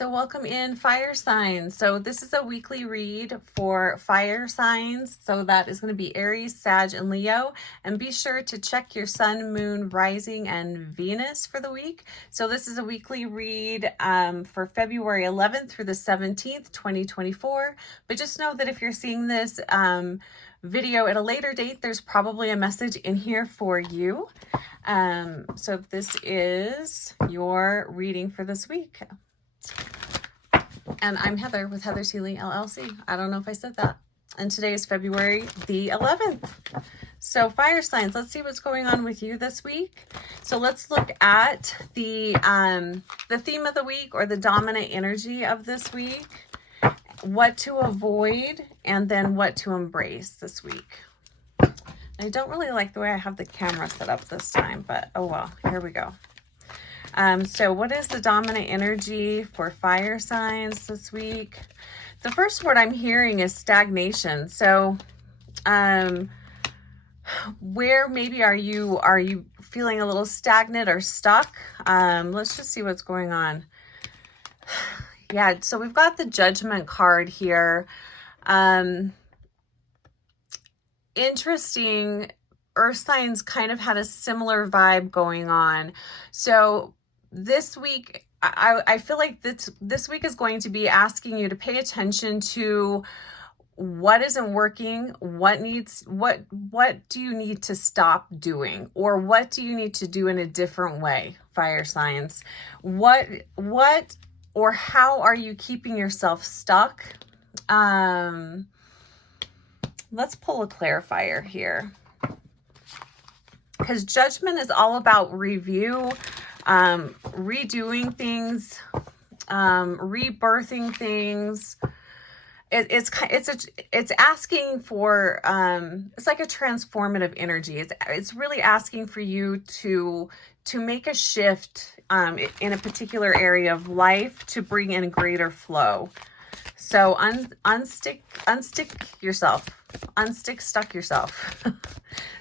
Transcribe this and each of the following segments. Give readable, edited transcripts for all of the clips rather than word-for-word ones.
So welcome in fire signs. So this is a weekly read for fire signs. So that is going to be Aries, Sag, and Leo. And be sure to check your sun, moon, rising, and Venus for the week. So this is a weekly read for February 11th through the 17th, 2024. But just know that if you're seeing this video at a later date, there's probably a message in here for you. So this is your reading for this week. And I'm Heather with Heather's Healing LLC. I don't know if I said that. And today is February the 11th. So fire signs, let's see what's going on with you this week. So let's look at the theme of the week, or the dominant energy of this week, what to avoid, and then what to embrace this week. I don't really like the way I have the camera set up this time, but oh well, here we go. So what is the dominant energy for fire signs this week? The first word I'm hearing is stagnation. So where maybe are you feeling a little stagnant or stuck? Let's just see what's going on. Yeah, so we've got the Judgment card here. Interesting. Earth signs kind of had a similar vibe going on. So this week, I feel like this week is going to be asking you to pay attention to what isn't working, what do you need to stop doing, or what do you need to do in a different way, fire signs. What or how are you keeping yourself stuck? Let's pull a clarifier here, because Judgment is all about review, redoing things, rebirthing things. It's asking for, it's like a transformative energy. It's really asking for you to make a shift in a particular area of life to bring in greater flow. So unstuck yourself.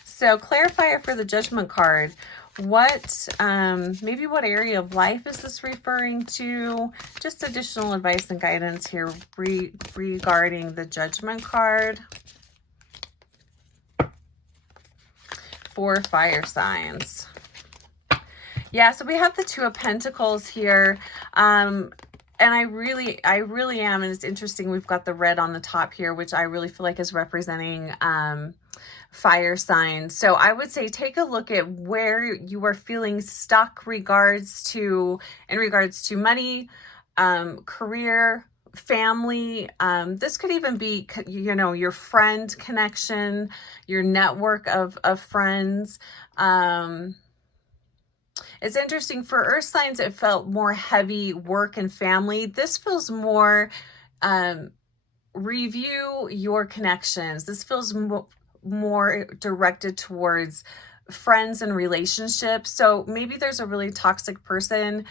So clarifier for the Judgment card. Maybe what area of life is this referring to? Just additional advice and guidance here regarding the Judgment card for fire signs. Yeah, so we have the Two of Pentacles here. And I really am, and it's interesting, we've got the red on the top here, which I really feel like is representing fire signs. So I would say take a look at where you are feeling stuck in regards to money, career, family. This could even be, your friend connection, your network of friends. It's interesting for earth signs, it felt more heavy work and family. This feels more review your connections. This feels more directed towards friends and relationships. So maybe there's a really toxic person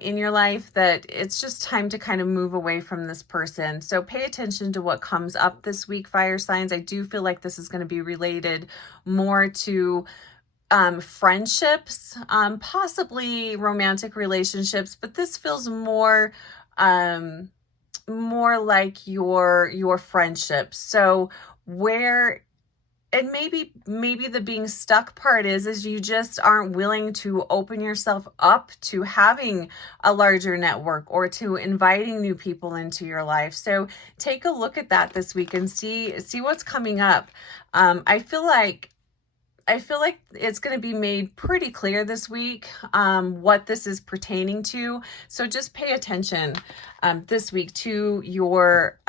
in your life that it's just time to kind of move away from this person. So pay attention to what comes up this week, fire signs. I do feel like this is going to be related more to friendships, possibly romantic relationships, but this feels more like your friendships. So and maybe the being stuck part is you just aren't willing to open yourself up to having a larger network or to inviting new people into your life. So take a look at that this week and see what's coming up. I feel like it's going to be made pretty clear this week what this is pertaining to. So just pay attention this week to your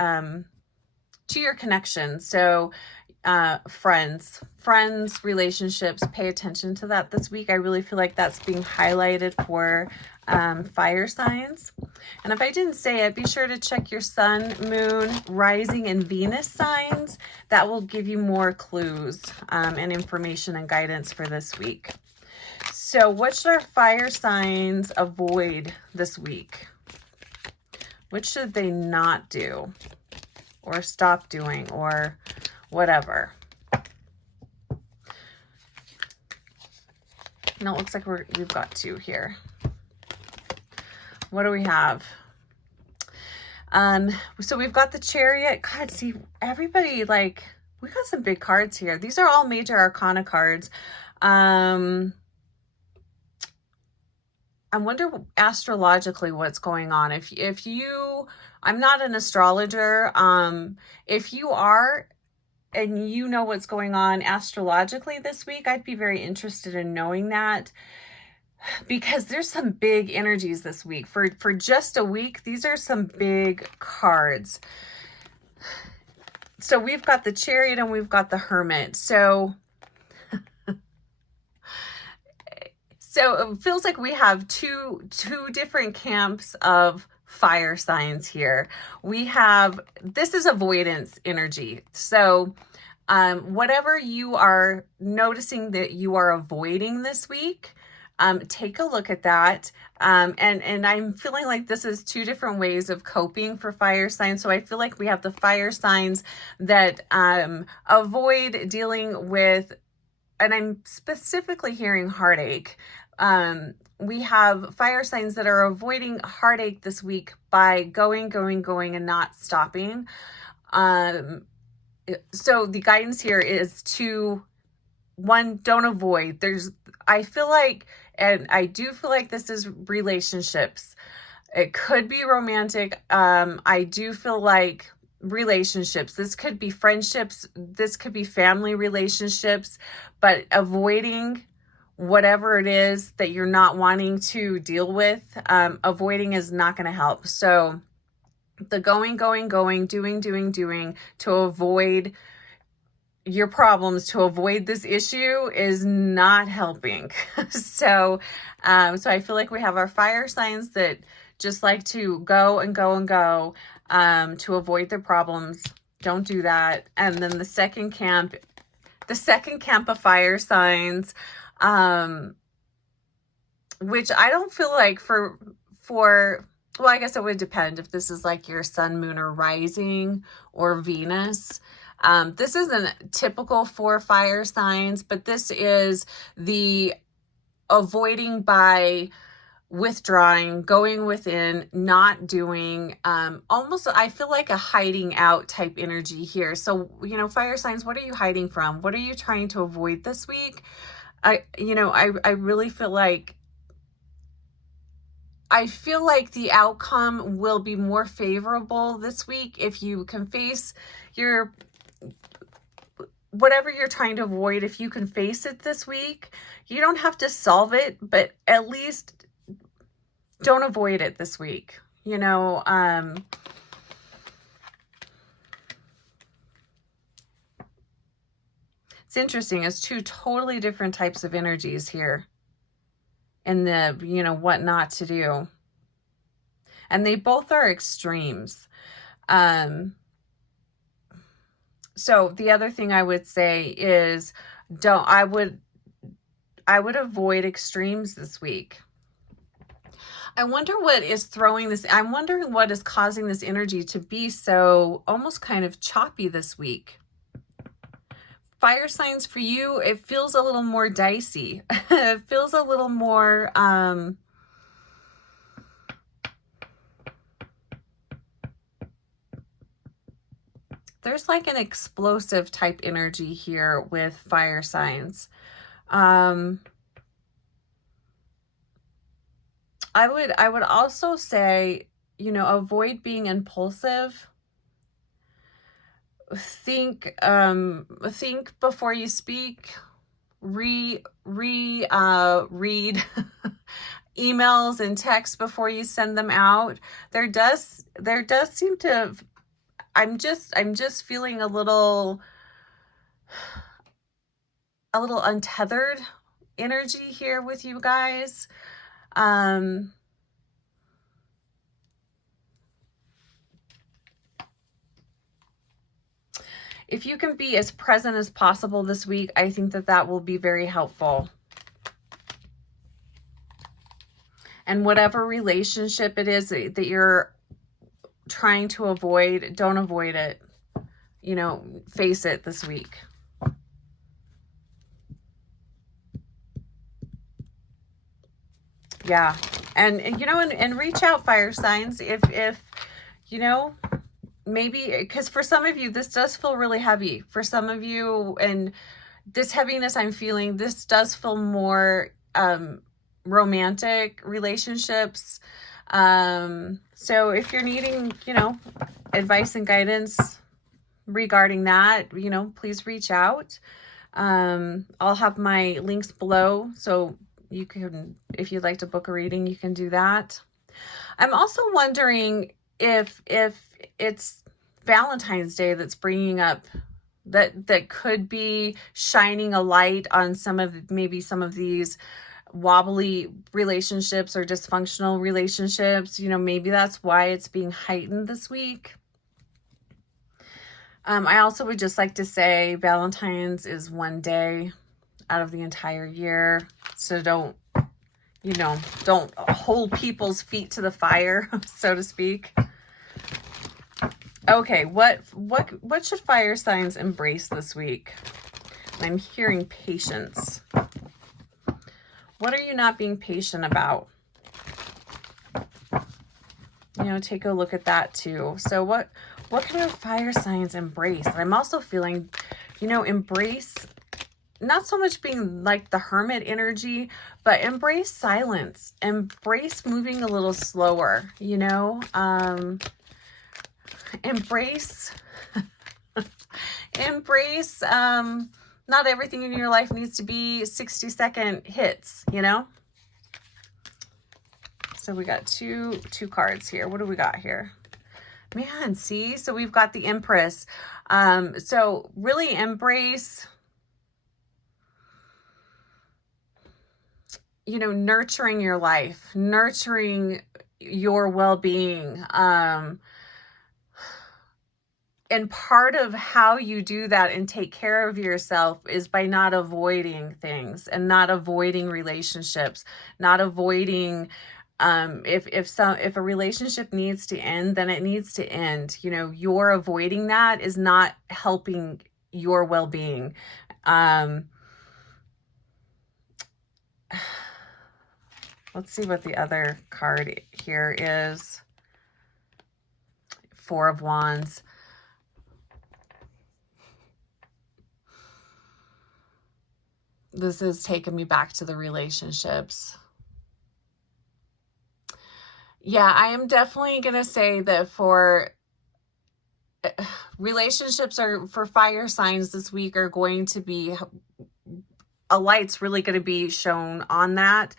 connections. So friends, relationships, pay attention to that this week. I really feel like that's being highlighted for fire signs. And if I didn't say it, be sure to check your sun, moon, rising, and Venus signs. That will give you more clues and information and guidance for this week. So what should our fire signs avoid this week? What should they not do or stop doing or whatever? No, it looks like we've got two here. What do we have? So we've got the Chariot. God, see, everybody, like, we got some big cards here. These are all major arcana cards. I wonder astrologically what's going on. If you, I'm not an astrologer. If you are and you know what's going on astrologically this week, I'd be very interested in knowing that, because there's some big energies this week. For just a week, these are some big cards. So we've got the Chariot and we've got the Hermit. So it feels like we have two different camps of fire signs here. We have, this is avoidance energy. So whatever you are noticing that you are avoiding this week, take a look at that. And I'm feeling like this is two different ways of coping for fire signs. So I feel like we have the fire signs that avoid dealing with, and I'm specifically hearing heartache. We have fire signs that are avoiding heartache this week by going and not stopping. So the guidance here is to, one, don't avoid. I feel like, and I do feel like this is relationships. It could be romantic. I do feel like relationships. This could be friendships. This could be family relationships, but avoiding whatever it is that you're not wanting to deal with, avoiding is not going to help. So the going, doing to avoid your problems, to avoid this issue, is not helping. So I feel like we have our fire signs that just like to go to avoid their problems. Don't do that. And then the second camp of fire signs, which I don't feel like for well, I guess it would depend if this is like your sun, moon, or rising, or Venus. This isn't typical for fire signs, but this is the avoiding by withdrawing, going within, not doing, almost, I feel like a hiding out type energy here. So, fire signs, what are you hiding from? What are you trying to avoid this week? I really feel like, the outcome will be more favorable this week if you can face whatever you're trying to avoid. If you can face it this week, you don't have to solve it, but at least don't avoid it this week. It's interesting. It's two totally different types of energies here in the, what not to do. And they both are extremes. So the other thing I would say is I would avoid extremes this week. I wonder what is throwing this. I'm wondering what is causing this energy to be so almost kind of choppy this week. Fire signs, for you, it feels a little more dicey. It feels a little more, there's like an explosive type energy here with fire signs. I would also say, avoid being impulsive. Think before you speak. Read emails and texts before you send them out. There does seem to, I'm just feeling a little untethered energy here with you guys. If you can be as present as possible this week, I think that will be very helpful. And whatever relationship it is that you're trying to avoid, don't avoid it. Face it this week. Yeah. And reach out, fire signs, if you know, maybe, because for some of you, this does feel really heavy. For some of you, and this heaviness I'm feeling, this does feel more romantic relationships. So if you're needing, you know, advice and guidance regarding that, you know, please reach out. I'll have my links below, so you can, if you'd like to book a reading, you can do that. I'm also wondering if it's Valentine's Day that's bringing up, that could be shining a light on maybe some of these wobbly relationships or dysfunctional relationships. You know, maybe that's why it's being heightened this week. I also would just like to say Valentine's is one day out of the entire year. So don't hold people's feet to the fire, so to speak. Okay, what should fire signs embrace this week? I'm hearing patience. What are you not being patient about? You know, take a look at that too. So what can our fire signs embrace? I'm also feeling, you know, embrace, not so much being like the hermit energy, but embrace silence, embrace moving a little slower, you know, embrace, not everything in your life needs to be 60-second hits, you know? So we got two cards here. What do we got here? Man, see? So we've got the Empress. So really embrace, you know, nurturing your life, nurturing your well-being. And part of how you do that and take care of yourself is by not avoiding things and not avoiding relationships, not avoiding, if a relationship needs to end, then it needs to end. You know, you're avoiding that is not helping your well-being. Let's see what the other card here is. Four of Wands. This is taking me back to the relationships. Yeah, I am definitely going to say that for relationships are for fire signs this week are going to be, a light's really going to be shown on that.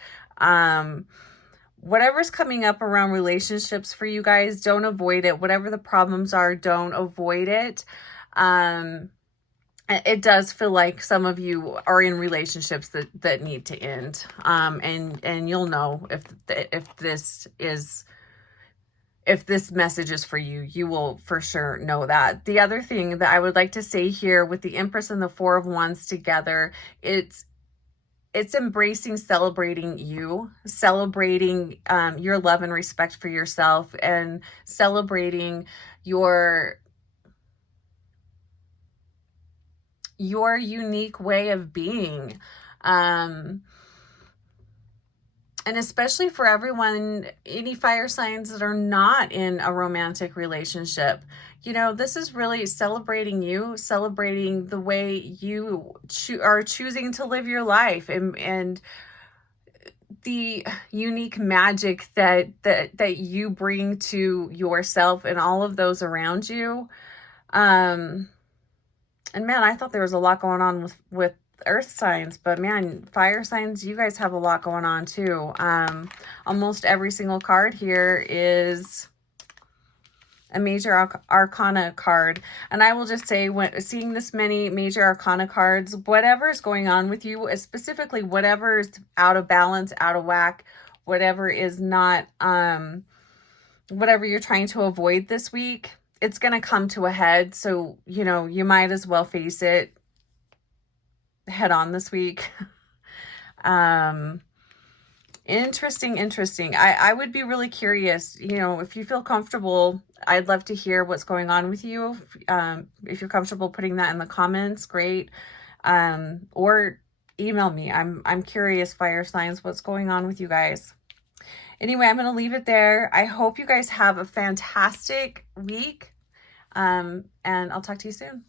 Whatever's coming up around relationships for you guys, don't avoid it. Whatever the problems are, don't avoid it. It does feel like some of you are in relationships that need to end. And you'll know if this message is for you, you will for sure know that. The other thing that I would like to say here with the Empress and the Four of Wands together, it's embracing, celebrating you, celebrating your love and respect for yourself, and celebrating your unique way of being. And especially for everyone, any fire signs that are not in a romantic relationship, you know, this is really celebrating you, celebrating the way you are choosing to live your life, and the unique magic that you bring to yourself and all of those around you. And man, I thought there was a lot going on with earth signs, but man, fire signs, you guys have a lot going on too. Almost every single card here is a major arcana card. And I will just say, when seeing this many major arcana cards, whatever is going on with you, specifically whatever is out of balance, out of whack, whatever is not, whatever you're trying to avoid this week, it's going to come to a head. So, you know, you might as well face it head on this week. Interesting. I would be really curious, you know, if you feel comfortable, I'd love to hear what's going on with you. If you're comfortable putting that in the comments, great. Or email me. I'm curious, fire signs, what's going on with you guys. Anyway, I'm going to leave it there. I hope you guys have a fantastic week. And I'll talk to you soon.